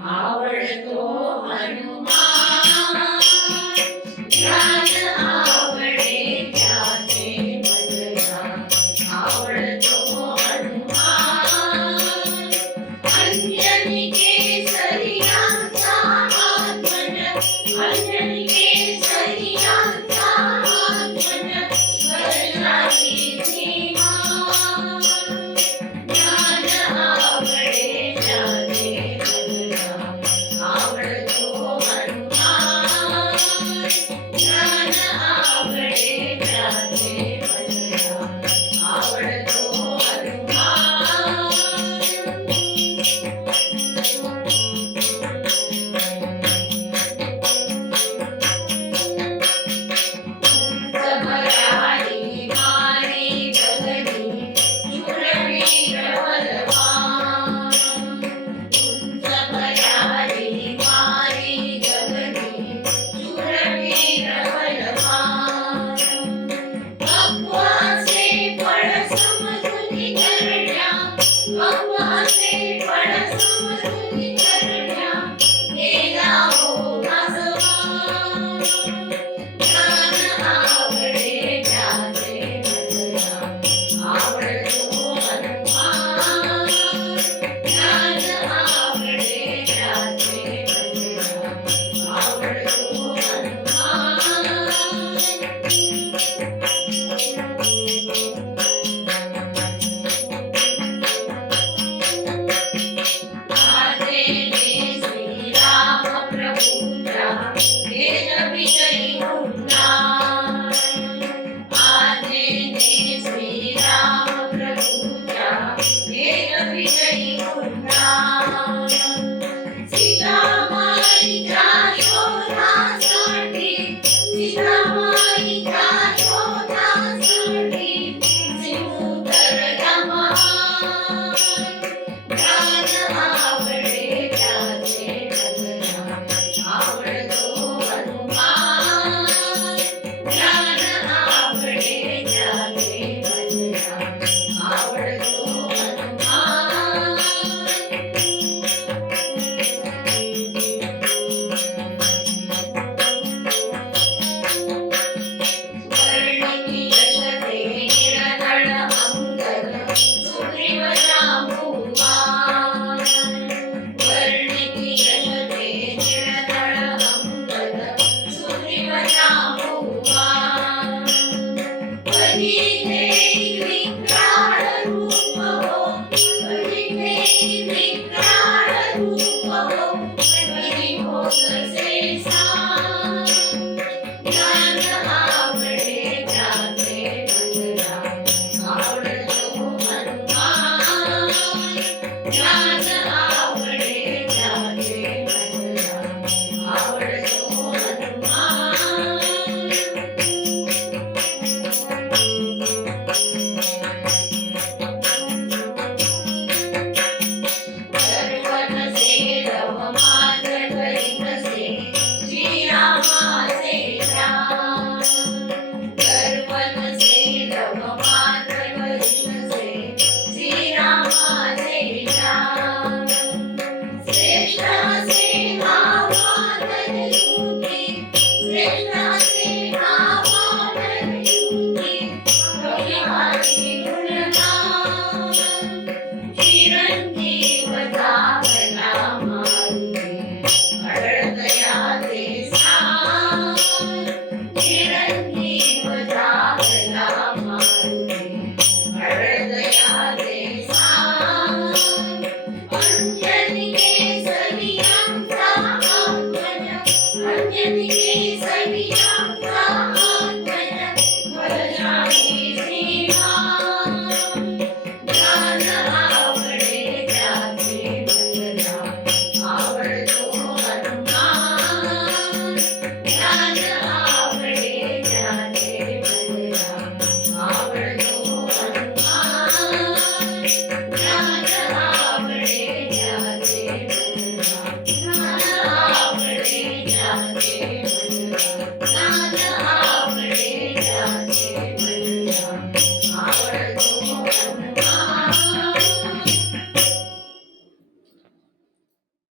आवडतो हनुमान ज्ञान आवडे त्याचे बलराम आवडतो हनुमान अंजनी केसरियांचा आत्मज अंजनी केसरियांचा आत्मज बलरामी सीमा ज्ञान आवडे त्याचे बलराम आवडतो हनुमान ज्ञान आवडे त्याचे बलराम आवडतो सबराई मारी जगदी शूरवीर बलवान सबराई मारी जगदी शूरवीर बलवान भगवासे फळ समजून करण्या भगवासे फळ समजून करण्या गेला हो वासवान ज्ञान आवडे त्याचे बलराम आवडतो हनुमान ज्ञान आवडे त्याचे बलराम आवडतो आदेने श्रीराम प्रभूचा तेज विजयी हुंडा आदेने श्रीराम प्रभूचा तेज विजयी हुंडा सीतामाईच्या शोधासाठी सीतामाईच्या शोधासाठी सिंधुदुर्ग महान ज्ञान आवडे त्याचे बलराम आवडतो हनुमान ज्ञान आवडे त्याचे बलराम आवडतो हनुमान वर्णिनी यशते निरनळ अंगद सुग्रीव जांबुवान वर्णिनी यशते निरनळ अंगद सुग्रीव जांबुवान बघितले विक्राळ रूप हो बघितले विक्राळ रूप हो कधी होतसे सांग ज्ञान आवडे त्याचे बलराम आवडतो हनुमान ज्ञान आवडे त्याचे बलराम आवडतो हनुमान सर्वनसे रवमान करीतसे श्रीरामाचे राम सर्वनसे रवमान करीतसे श्रीरामाचे राम श्रेष्ठ असे आव्हान युती श्रेष्ठ असे आव्हान युती कविवाची गुणगान चिरंजीव जागला मारुती अडळतया ते सांग चिरंजीव जागला मारुती अडळतया ते सांग अंजनी केसरियांचा आत्मज अंजनी केसरियांचा आत्मज बलरामी सीमा ज्ञान आवडे त्याचे बलराम आवडतो हनुमान ज्ञान आवडे त्याचे बलराम आवडतो हनुमान ज्ञान आवडे त्याचे बलराम ज्ञान आवडे त्याचे बलराम ज्ञान आवडे त्याचे